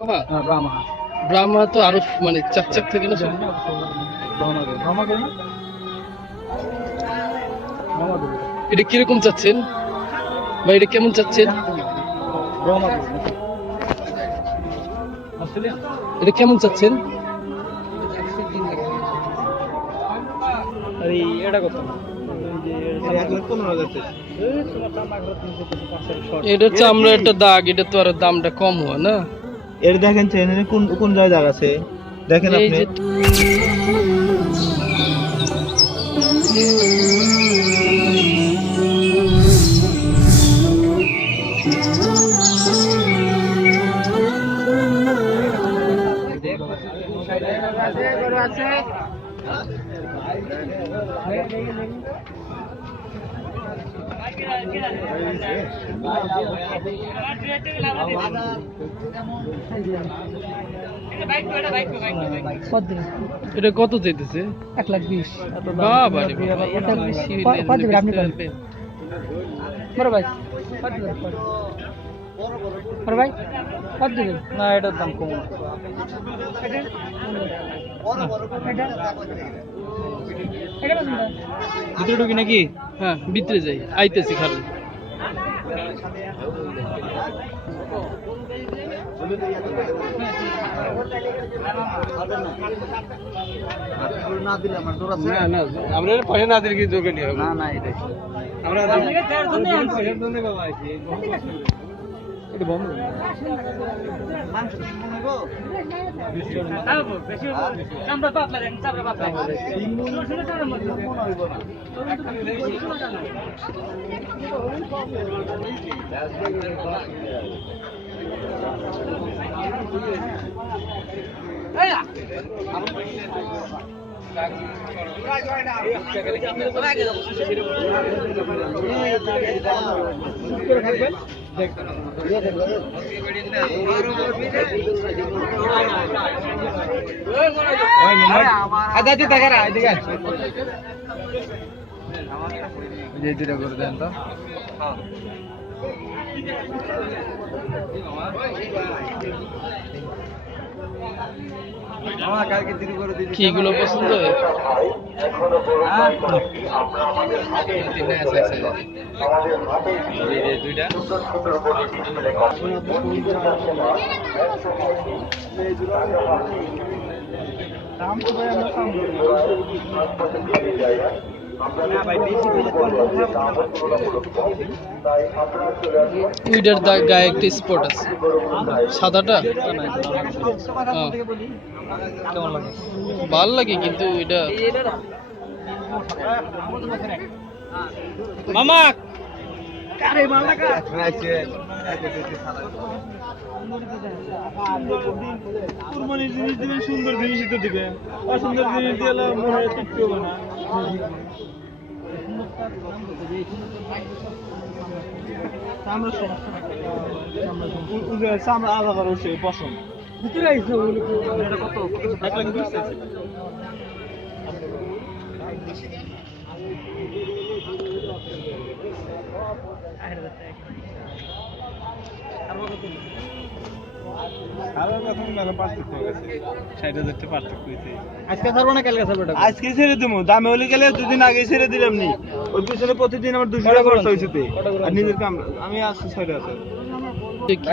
হ্যাঁ, ব্রাহ্মা ব্রাহ্মা তো আরো মানে চাকচাক থেকে না জানি না ব্রাহ্মা কেন ব্রাহ্মা দেবে এটা কিরকম চাচ্ছেন বা এটা কেমন চাচ্ছেন? ব্রাহ্মা দেবে অস্ট্রেলিয়ান এটা কেমন চাচ্ছেন? আর এটা কত এটা চামড়া একটা দাগ, এটা তো আর দামটা কম হয় না। এর দেখেন চেনে কোন কোন জায়গা আছে দেখেন এই আপনি যে এটা কত চাইতেছে? 1,20,000 বাবা রে বাবা, এটা বেশি কত দিবেন আপনি হইলে বলেন? বড় ভাই কত দিবেন? বড় ভাই কত দিবেন? না এটার দাম কম ভিতরে ঢুকি নাকি? হ্যাঁ, ভিতরে যাই, আইতেছি খালি। না দিলে আমার দৌড় আছে না না, আমরা পয়সা না দিলে কি যোগে নিয়ে হবে? না না এটাই আমরা পয়সার জন্য বাবা আইছি এটা বন্ধ মাংস মনে গো কি এগুলো পছন্দ হয়? ওইটার গায়ে একটা স্পট আছে, সাদাটা। হ্যাঁ, কেমন লাগে? ভাল লাগে কিন্তু এটা মামা কুরবানির জিনিস দিবেন, সুন্দর জিনিসই তো দিবেন। অসুন্দর জিনিস দিলে মনে হয় তৃপ্তি হবে না। চামড়া আলাদা রয়েছে পছন্দ। এটা কত? 1,20,000 আজকে ছাড়বো না কালকে ছাড়বো এটা? আজকে ছেড়ে দেবো, দামে হলে গেলে দুদিন আগে ছেড়ে দিলাম নি। ওর পিছনে প্রতিদিন আমার 200 টাকা খরচ হয়েছে। আর নিজের কাম আমি আজকে 6 টাকা।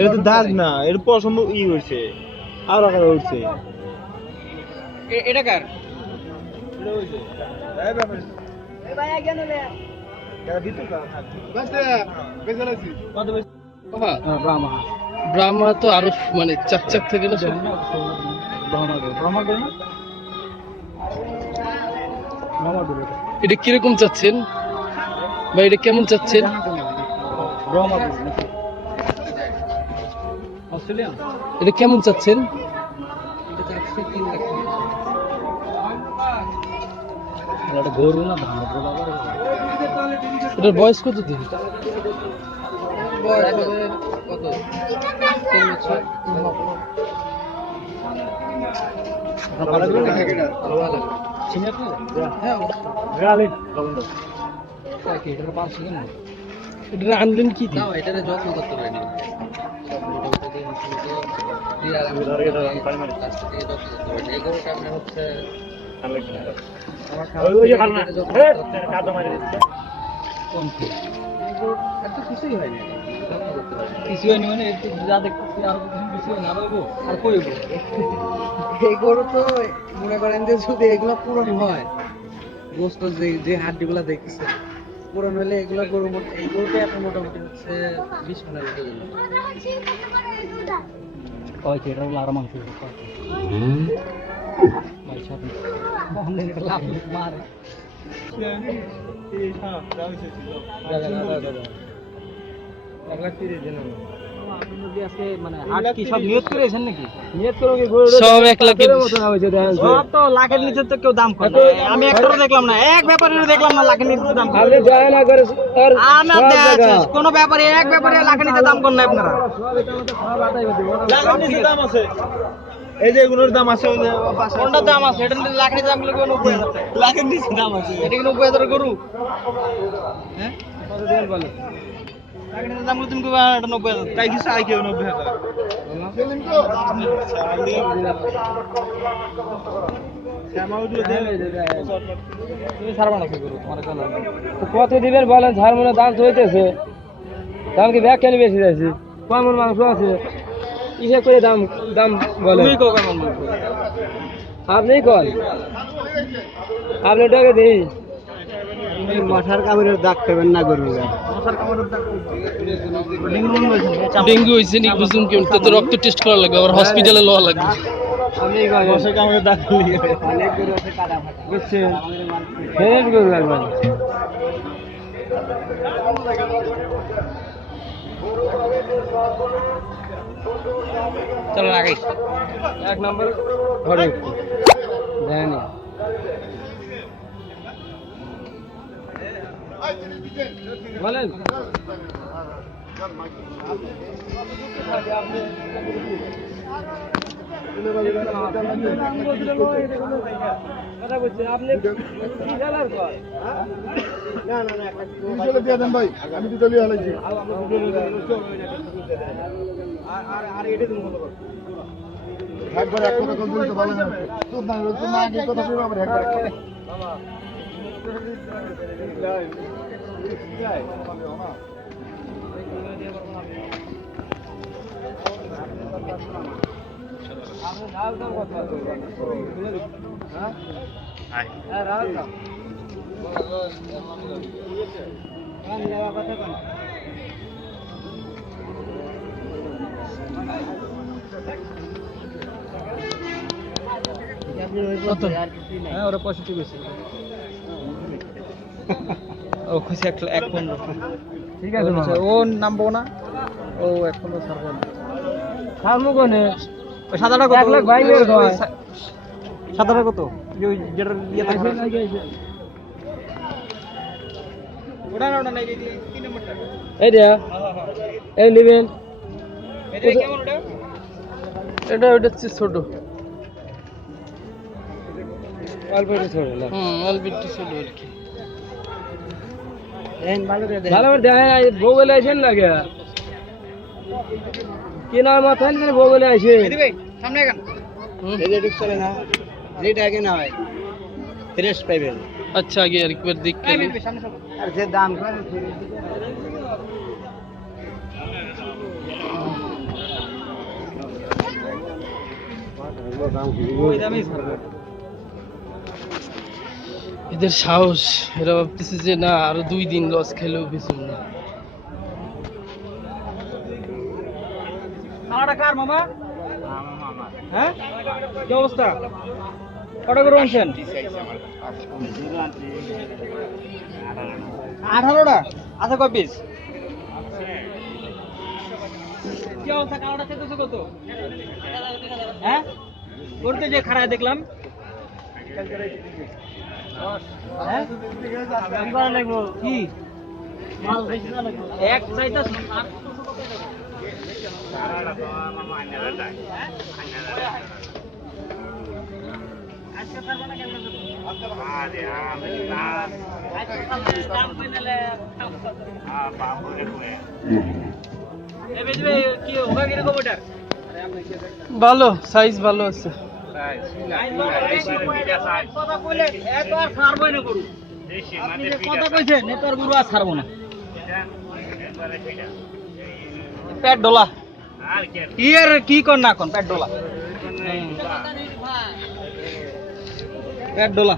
এটা তো দাগ না, এর পছন্দ হয়েছে আর আগে উঠছে। এটা কার? হ্যাঁ, ব্রাহ্মা ব্রাহ্মা তো আরো মানে চাকচাক থেকে না জানি না ব্রাহ্মা কেন ব্রাহ্মা দেবে এটা কিরকম চাচ্ছেন বা এটা কেমন চাচ্ছেন? ব্রাহ্মা দেবে অস্ট্রেলিয়ান এটা কেমন চাচ্ছেন? এটা গরু না ধান এটার বয়স কত দিন? কত? 3 বছর। এটা আনলেন কি দিয়ে? এটা যত্ন করতে পারিনি কিছুই হয়নি মানে যা দেখতেছি আর কিছু না বলবো আর কইবো এই গরু তো মনে করেন যে যদি এগুলো পূরণ হয় গোস্ত যে হাড্ডিগুলো দেখতেছে পূরণ হলে এগুলো গরু এই গরুটা এখন মোটামুটি হচ্ছে 20 মনের মতো গরু। কয় কি এটা আর মাংস ভাই সব লাভ মারে মানে হাট কি সব নিয়ত করেছেন নাকি? নিয়ত করে কি সব 1 লাখের সব তো লাখের নিচে তো কেউ দাম করে না। আমি একটারও দেখলাম না, এক ব্যাপারেরও দেখলাম না লাখের নিচে দাম করে। আপনি যায় না করে আর আমার দেখা যাচ্ছে কোন ব্যাপারে এক ব্যাপারে লাখের নিচে দাম করেন না আপনারা। লাখের নিচে দাম আছে, এই যে এগুলোর দাম আছে, ওই যে কোনটার দাম আছে? এটা নিচে লাখের নিচে দাম গুলো 90,000 টাকা। লাখের নিচে দাম আছে। এটা কি 90,000 গরু? হ্যাঁ কত দেন বলে? লাখের নিচে দাম গুলো তুমি কইবা এটা 90,000। তাই কি চাই কেউ 90,000? তুমি ছাড়বা না কি গরু তোমার কাছে? তো কত দিবেন বলেন? ঝাড়মনে দাম তো হইতেছে, দাম কি ব্যাগ কেন বেশি যাচ্ছে? কেমন মাংস আছে কিসে করে দাম দাম বলেন? তুমি কো কেমন বলছো? আপনি কন, আপনি টাকা দিই মাথার কামড়ের দাগ পেবেন না গরু মশার কামড়ের দাগ ডেঙ্গু হইছে। ডেঙ্গু হয়েছে নি বুঝুন কেমন? তো রক্ত টেস্ট করা লাগবে, আবার হসপিটালে লওয়া লাগবে। আপনি কন বসে কামড়ে দাগ দিলি। অনেক গরু আছে কাদা ফাটা বুঝছেন? ফের গরু একবার চলো আগে 1 নম্বর ঘরে দেয়নি। বলেন কথা বলছেন আপনি কি খেলার কর? হ্যাঁ ওরা 65 বেশি। ও খুশি 1.15। ঠিক আছে মামা, ও নামবো না, ও 1.15 ছাড়বো না। খামু কোনে? ওই সাদাটা কত? 1 লাখ ভাই মেরে দেয়। সাদাটা কত? ওই যেটা ইয়ে থাকে ওটা না, ওটা নাই, এই 3 নম্বরটা। এই রে এই নেবেন এটা কেমন ওটা? এটা ওটা হচ্ছে ছোট, অল্প একটু ছোট না। অল্প একটু ছোট আর কি। ভালো করে দেখেন, বগলে আইসেন না কে? কেনার মাথায় না বগলে আইসে। ভাই সামনে এখন এই যে চলে না যেটা আগে না হয় ফ্রেশ পাইবেন আচ্ছা আগে আরেকবার দেখ সামনে সব আর যে দাম করে ওই দামই ছাড়বো। এদের সাহস, এরা ভাবতেছে যে না আরো 2 দিন লস খেলেও বেচুন না। খাওয়াটা কার মামা? হ্যাঁ কি অবস্থা? কটা করে আনছেন? 18টা। আচ্ছা কয় পিস? কি অবস্থা? কালোটা খেতেছো কত? হ্যাঁ করতে যে খারাপ দেখলাম। হ্যাঁ কি করা লাগবো? কি মাল বেশি না লাগবে? এক চাইতা কি হোগা কিরকম ওটার? ভালো সাইজ ভালো আছে। পেট ডোলা কি আর কি কর না কোন পেট ডোলা পেট ডোলা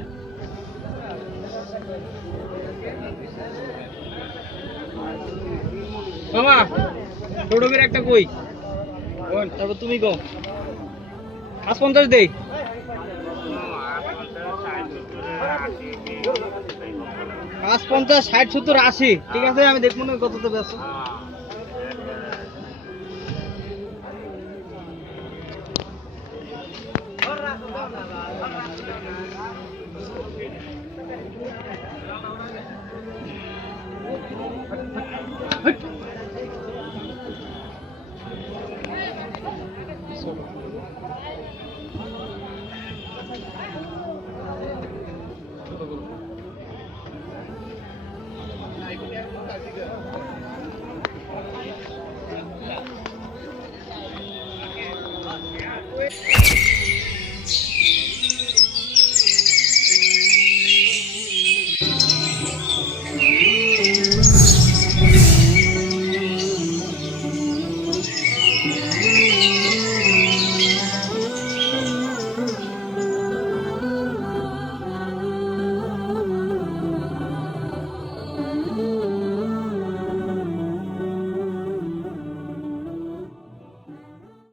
মামা ছোট করে একটা কই তারপর তুমি কো 50 দেই 50 60 70 80 ঠিক আছে আমি দেখবো না কততে বেচো